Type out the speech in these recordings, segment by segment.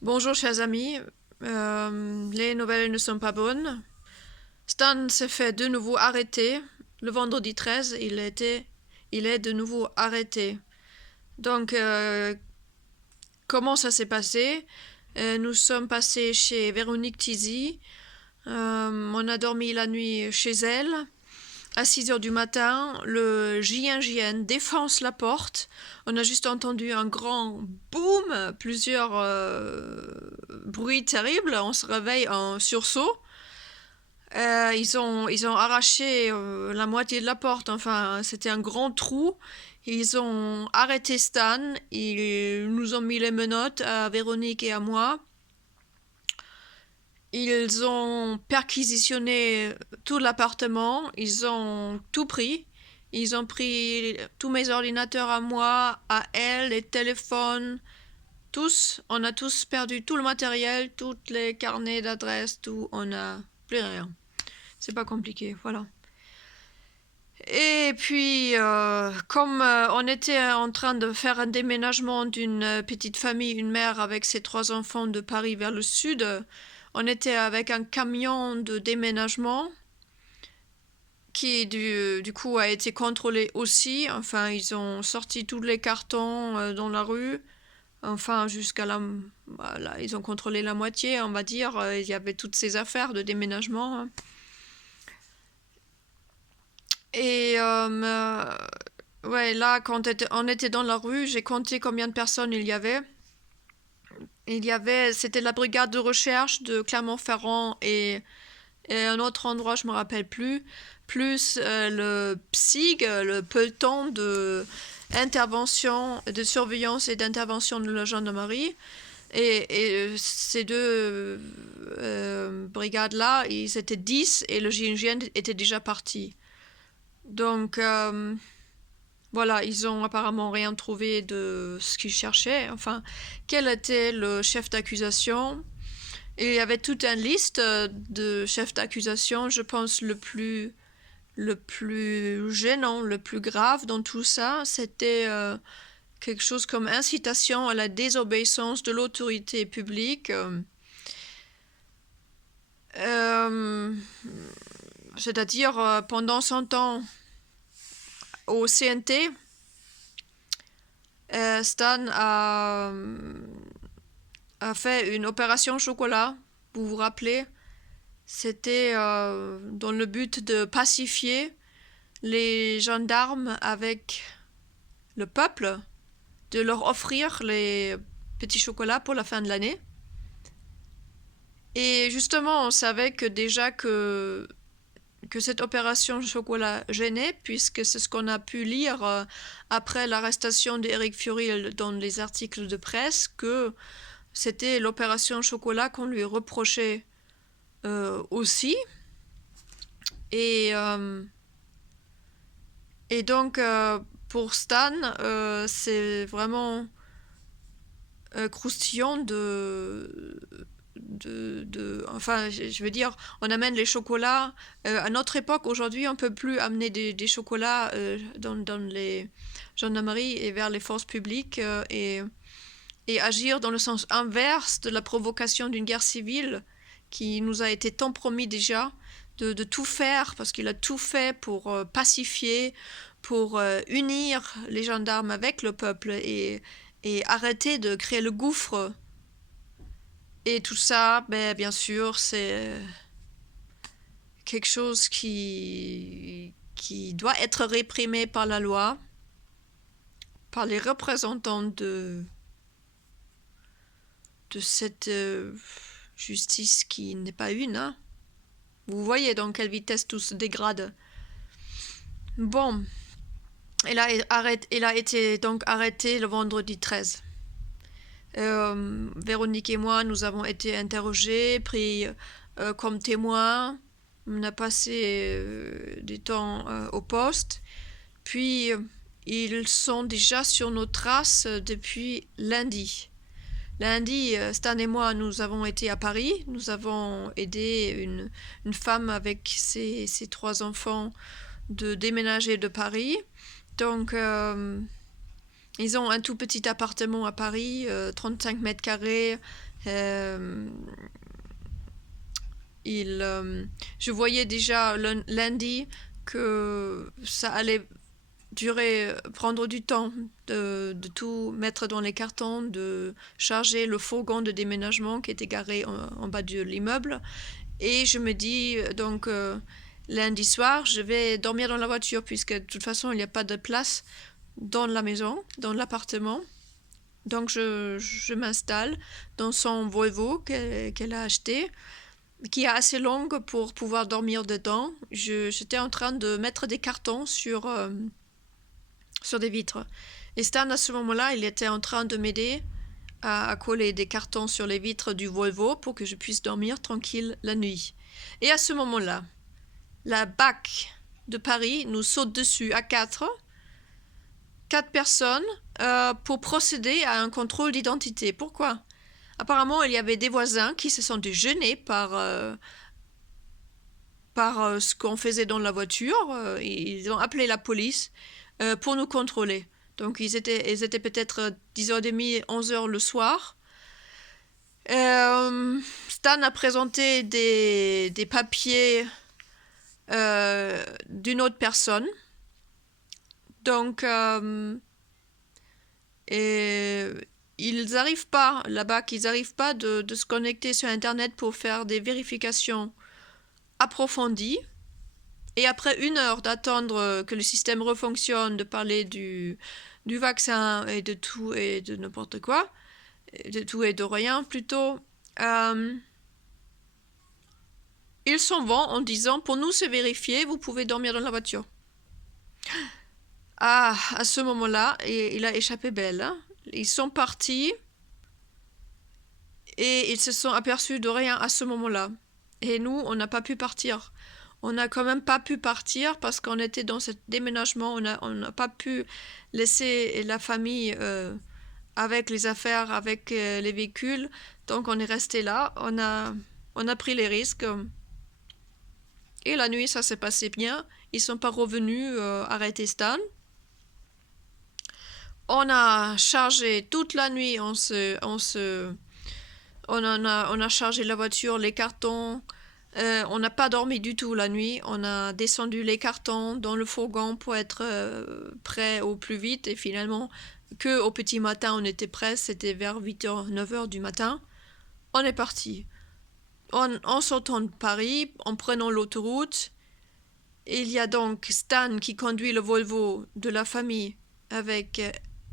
Bonjour chers amis. Les nouvelles ne sont pas bonnes. Stan s'est fait de nouveau arrêter. Le vendredi 13, il est de nouveau arrêté. Donc, comment ça s'est passé? Nous sommes passés chez Véronique Tizy. On a dormi la nuit chez elle. À 6 heures du matin, le JNJN défonce la porte. On a juste entendu un grand boom, plusieurs bruits terribles. On se réveille en sursaut. Ils ont arraché la moitié de la porte. Enfin, c'était un grand trou. Ils ont arrêté Stan. Ils nous ont mis les menottes à Véronique et à moi. Ils ont perquisitionné tout l'appartement, ils ont tout pris. Ils ont pris tous mes ordinateurs à moi, à elle, les téléphones, tous. On a tous perdu tout le matériel, tous les carnets d'adresses, tout. On a plus rien. C'est pas compliqué, voilà. Et puis, comme on était en train de faire un déménagement d'une petite famille, une mère avec ses 3 enfants de Paris vers le sud, on était avec un camion de déménagement qui du coup a été contrôlé aussi. Enfin, ils ont sorti tous les cartons dans la rue. Enfin, jusqu'à la... Voilà, ils ont contrôlé la moitié, on va dire. Il y avait toutes ces affaires de déménagement, hein. Et ouais, là, quand on était dans la rue, j'ai compté combien de personnes il y avait. C'était la brigade de recherche de Clermont-Ferrand et un autre endroit, je me rappelle plus, plus le PSIG, le peloton de intervention, de surveillance et d'intervention de la gendarmerie. Et ces deux brigades-là, ils étaient 10 et le GIGN était déjà parti. Donc, voilà, ils ont apparemment rien trouvé de ce qu'ils cherchaient. Enfin, quel était le chef d'accusation? Il y avait toute une liste de chefs d'accusation. Je pense le plus gênant, le plus grave dans tout ça, c'était quelque chose comme incitation à la désobéissance de l'autorité publique. Euh, C'est-à-dire, pendant 100 ans, au CNT, Stan a fait une opération chocolat, vous vous rappelez? C'était dans le but de pacifier les gendarmes avec le peuple, de leur offrir les petits chocolats pour la fin de l'année. Et justement, on savait que déjà que cette opération chocolat gênait, puisque c'est ce qu'on a pu lire après l'arrestation d'Éric Fiorilde dans les articles de presse, que c'était l'opération chocolat qu'on lui reprochait aussi. Et, euh, et donc, pour Stan, c'est vraiment croustillant enfin, je veux dire, on amène les chocolats. À notre époque, aujourd'hui, on ne peut plus amener des chocolats dans les gendarmeries et vers les forces publiques et agir dans le sens inverse de la provocation d'une guerre civile qui nous a été tant promis déjà, de tout faire, parce qu'il a tout fait pour pacifier, pour unir les gendarmes avec le peuple et arrêter de créer le gouffre. Et tout ça, ben, bien sûr, c'est quelque chose qui doit être réprimé par la loi, par les représentants de cette justice qui n'est pas une, hein. Vous voyez dans quelle vitesse tout se dégrade. Bon, il a été donc arrêté le vendredi 13. Véronique et moi, nous avons été interrogés, pris comme témoins. On a passé du temps au poste. Puis, ils sont déjà sur nos traces depuis lundi. Lundi, Stan et moi, nous avons été à Paris. Nous avons aidé une femme avec ses 3 enfants de déménager de Paris. Donc, Ils ont un tout petit appartement à Paris, 35 mètres carrés. Je voyais déjà lundi que ça allait prendre du temps de tout mettre dans les cartons, de charger le fourgon de déménagement qui était garé en bas de l'immeuble. Et je me dis, donc, lundi soir, je vais dormir dans la voiture, puisque de toute façon, il n'y a pas de place dans la maison, dans l'appartement. Donc, je m'installe dans son Volvo qu'elle a acheté, qui est assez longue pour pouvoir dormir dedans. J'étais en train de mettre des cartons sur des vitres. Et Stan, à ce moment-là, il était en train de m'aider à coller des cartons sur les vitres du Volvo pour que je puisse dormir tranquille la nuit. Et à ce moment-là, la BAC de Paris nous saute dessus à quatre personnes pour procéder à un contrôle d'identité. Pourquoi ? Apparemment, il y avait des voisins qui se sont gênés par ce qu'on faisait dans la voiture. Ils ont appelé la police pour nous contrôler. Donc, ils étaient peut-être 10h30, 11h le soir. Stan a présenté des papiers d'une autre personne. Donc, ils n'arrivent pas, là-bas, qu'ils n'arrivent pas de se connecter sur Internet pour faire des vérifications approfondies. Et après 1 heure d'attendre que le système refonctionne, de parler du vaccin et de tout et de n'importe quoi, de tout et de rien plutôt, ils s'en vont en disant, pour nous c'est vérifié, vous pouvez dormir dans la voiture. Ah, à ce moment-là, il a échappé belle. Hein. Ils sont partis et ils se sont aperçus de rien à ce moment-là. Et nous, on n'a pas pu partir. On n'a quand même pas pu partir parce qu'on était dans ce déménagement. On n'a pas pu laisser la famille avec les affaires, avec les véhicules. Donc on est resté là. On a pris les risques. Et la nuit, ça s'est passé bien. Ils sont pas revenus arrêter Stan. On a chargé toute la nuit. On a chargé la voiture, les cartons. On n'a pas dormi du tout la nuit. On a descendu les cartons dans le fourgon pour être prêt au plus vite. Et finalement, que au petit matin, on était prêt. C'était vers 8h, 9h du matin. On est parti. En sortant de Paris, en prenant l'autoroute, il y a donc Stan qui conduit le Volvo de la famille avec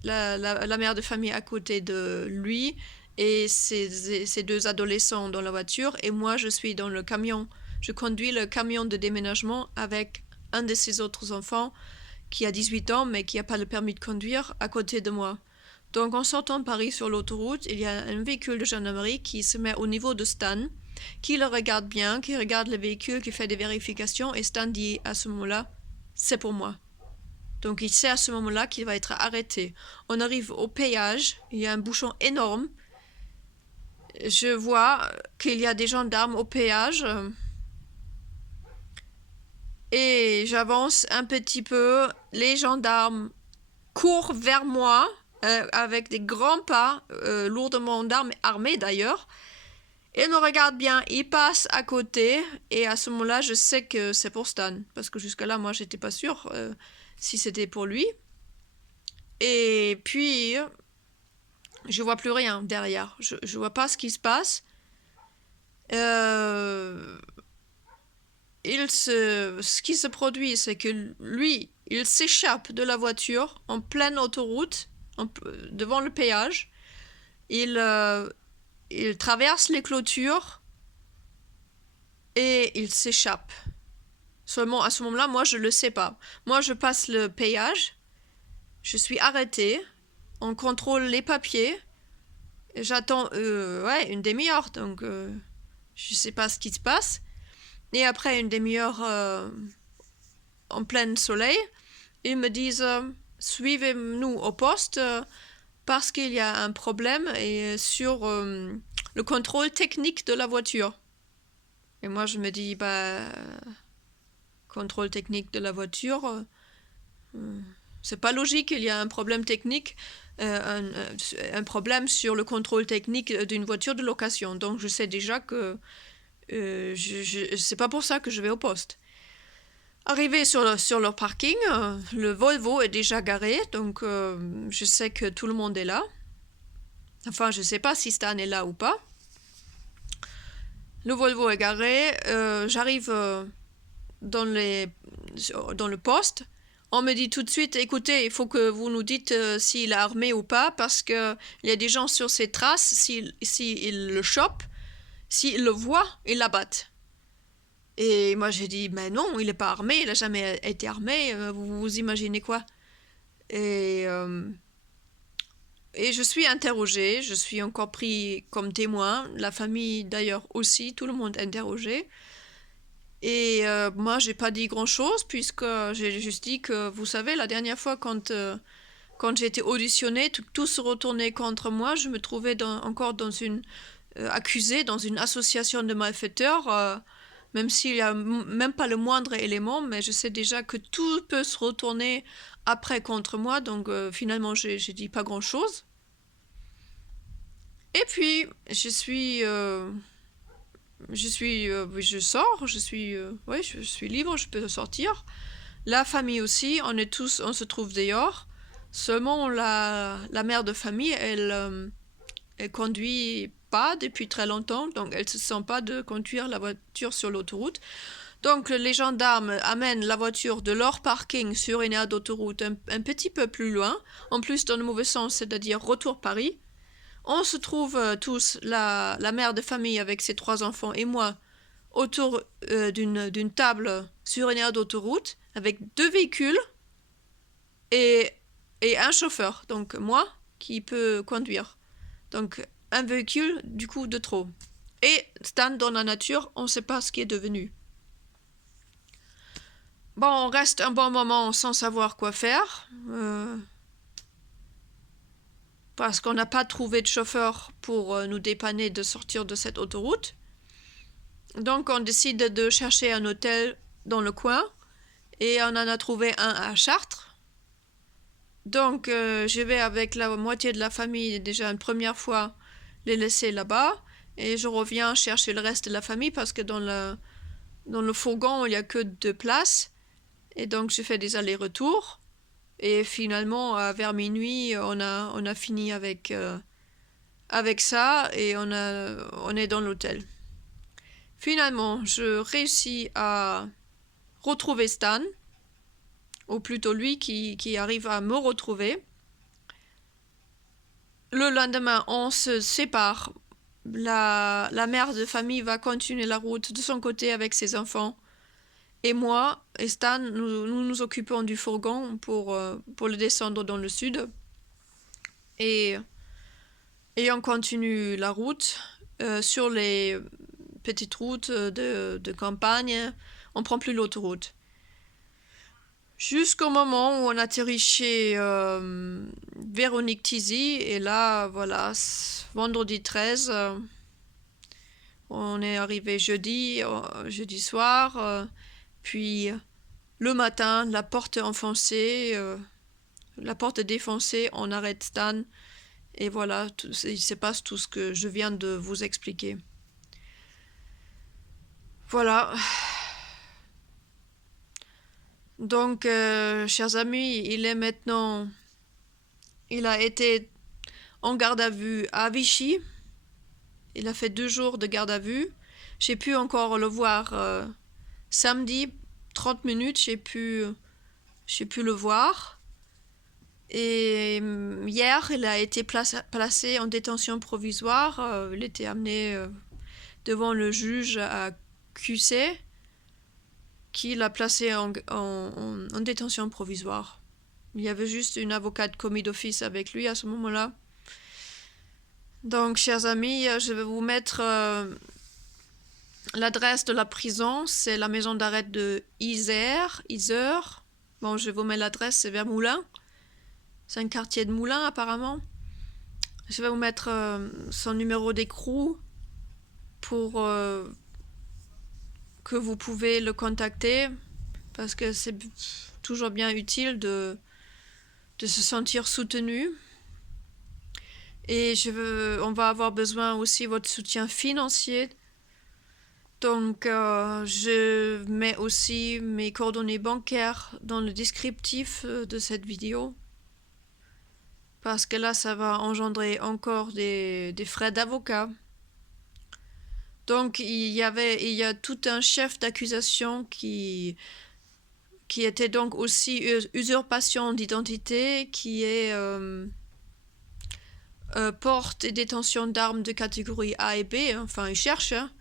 la mère de famille à côté de lui et ses 2 adolescents dans la voiture, et moi je suis dans le camion. Je conduis le camion de déménagement avec un de ses autres enfants qui a 18 ans mais qui n'a pas le permis de conduire à côté de moi. Donc en sortant de Paris sur l'autoroute, il y a un véhicule de gendarmerie qui se met au niveau de Stan, qui le regarde bien, qui regarde le véhicule, qui fait des vérifications, et Stan dit à ce moment-là, c'est pour moi. Donc il sait à ce moment-là qu'il va être arrêté. On arrive au péage, il y a un bouchon énorme. Je vois qu'il y a des gendarmes au péage. Et j'avance un petit peu. Les gendarmes courent vers moi avec des grands pas, lourdement armés d'ailleurs. Ils me regardent bien, ils passent à côté. Et à ce moment-là, je sais que c'est pour Stan. Parce que jusqu'à là, moi, j'étais pas sûre si c'était pour lui. Et puis, je vois plus rien derrière. Je vois pas ce qui se passe. Ce qui se produit, c'est que lui, il s'échappe de la voiture en pleine autoroute, devant le péage. Il traverse les clôtures et il s'échappe. Seulement à ce moment-là, moi, je le sais pas. Moi, je passe le péage, je suis arrêtée, on contrôle les papiers, et j'attends une demi-heure, donc je sais pas ce qui se passe. Et après une demi-heure en plein soleil, ils me disent suivez-nous au poste parce qu'il y a un problème et sur le contrôle technique de la voiture. Et moi je me dis contrôle technique de la voiture, c'est pas logique, il y a un problème technique, un problème sur le contrôle technique d'une voiture de location. Donc je sais déjà que c'est pas pour ça que je vais au poste. Arrivé sur leur parking, le Volvo est déjà garé, donc je sais que tout le monde est là. Enfin, je sais pas si Stan est là ou pas. Le Volvo est garé, j'arrive dans le poste. On me dit tout de suite, écoutez, il faut que vous nous dites s'il est armé ou pas, parce qu'il y a des gens sur ses traces, s'ils le chopent, s'ils le voient, ils l'abattent. Et moi j'ai dit, mais non, il n'est pas armé, il n'a jamais été armé, vous imaginez quoi? Et je suis interrogée, je suis encore pris comme témoin, la famille d'ailleurs aussi, tout le monde interrogé. Et moi, j'ai pas dit grand-chose, puisque j'ai juste dit que, vous savez, la dernière fois, quand j'ai été auditionnée, tout se retournait contre moi. Je me trouvais encore accusée dans une association de malfaiteurs, même s'il n'y a même pas le moindre élément, mais je sais déjà que tout peut se retourner après contre moi, donc finalement, j'ai dit pas grand-chose. Et puis, je sors, je suis libre, je peux sortir. La famille aussi, on se trouve dehors. Seulement la mère de famille, elle conduit pas depuis très longtemps, donc elle se sent pas de conduire la voiture sur l'autoroute. Donc les gendarmes amènent la voiture de leur parking sur une aire d'autoroute un petit peu plus loin, en plus dans le mauvais sens, c'est-à-dire retour Paris. On se trouve tous, la mère de famille avec ses 3 enfants et moi, autour d'une table sur une aire d'autoroute avec 2 véhicules et un chauffeur, donc moi qui peut conduire. Donc un véhicule du coup de trop. Et Stan dans la nature, on ne sait pas ce qui est devenu. Bon, on reste un bon moment sans savoir quoi faire. Parce qu'on n'a pas trouvé de chauffeur pour nous dépanner de sortir de cette autoroute. Donc on décide de chercher un hôtel dans le coin et on en a trouvé un à Chartres. Donc je vais avec la moitié de la famille déjà une première fois les laisser là-bas et je reviens chercher le reste de la famille parce que dans le fourgon il n'y a que 2 places et donc je fais des allers-retours et finalement vers minuit on a fini avec ça et on est dans l'hôtel. Finalement, je réussis à retrouver Stan, ou plutôt lui qui arrive à me retrouver. Le lendemain, on se sépare. La mère de famille va continuer la route de son côté avec ses enfants. Et moi et Stan, nous occupons du fourgon pour le descendre dans le sud. Et on continue la route sur les petite route de campagne, on prend plus l'autoroute. Jusqu'au moment où on atterrit chez Véronique Tizy, et là, voilà, vendredi 13, on est arrivé jeudi soir, puis le matin, la porte enfoncée, la porte défoncée, on arrête Stan, et voilà, il se passe tout ce que je viens de vous expliquer. Voilà. Donc, chers amis, il a été en garde à vue à Vichy. Il a fait 2 jours de garde à vue. J'ai pu encore le voir samedi, 30 minutes, j'ai pu le voir. Et hier, il a été placé en détention provisoire. Il était amené devant le juge à QC, qui l'a placé en détention provisoire. Il y avait juste une avocate commis d'office avec lui à ce moment-là. Donc, chers amis, je vais vous mettre l'adresse de la prison. C'est la maison d'arrêt de Isère. Bon, je vous mets l'adresse, c'est vers Moulins. C'est un quartier de Moulins, apparemment. Je vais vous mettre son numéro d'écrou pour que vous pouvez le contacter, parce que c'est toujours bien utile de de se sentir soutenu. Et on va avoir besoin aussi de votre soutien financier. Donc, je mets aussi mes coordonnées bancaires dans le descriptif de cette vidéo. Parce que là, ça va engendrer encore des frais d'avocat. Donc, il y a tout un chef d'accusation qui était donc aussi usurpation d'identité, qui est porte et détention d'armes de catégorie A et B. Enfin, ils cherchent. Hein.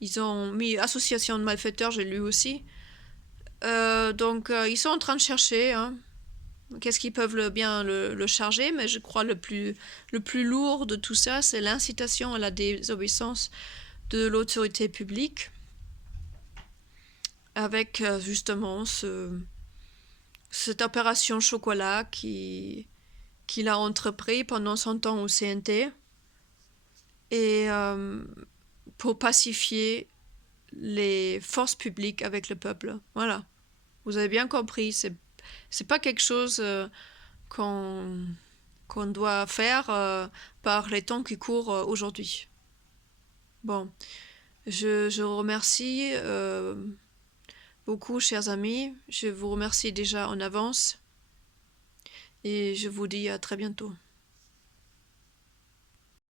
Ils ont mis association de malfaiteurs, j'ai lu aussi. Donc, ils sont en train de chercher. Hein. Qu'est-ce qu'ils peuvent bien le charger, mais je crois le plus lourd de tout ça, c'est l'incitation à la désobéissance de l'autorité publique, avec justement cette opération chocolat qu'il a entrepris pendant son temps au CNT, et pour pacifier les forces publiques avec le peuple. Voilà. Vous avez bien compris, c'est pas quelque chose qu'on doit faire par les temps qui courent aujourd'hui. Bon, je vous remercie beaucoup, chers amis. Je vous remercie déjà en avance et je vous dis à très bientôt.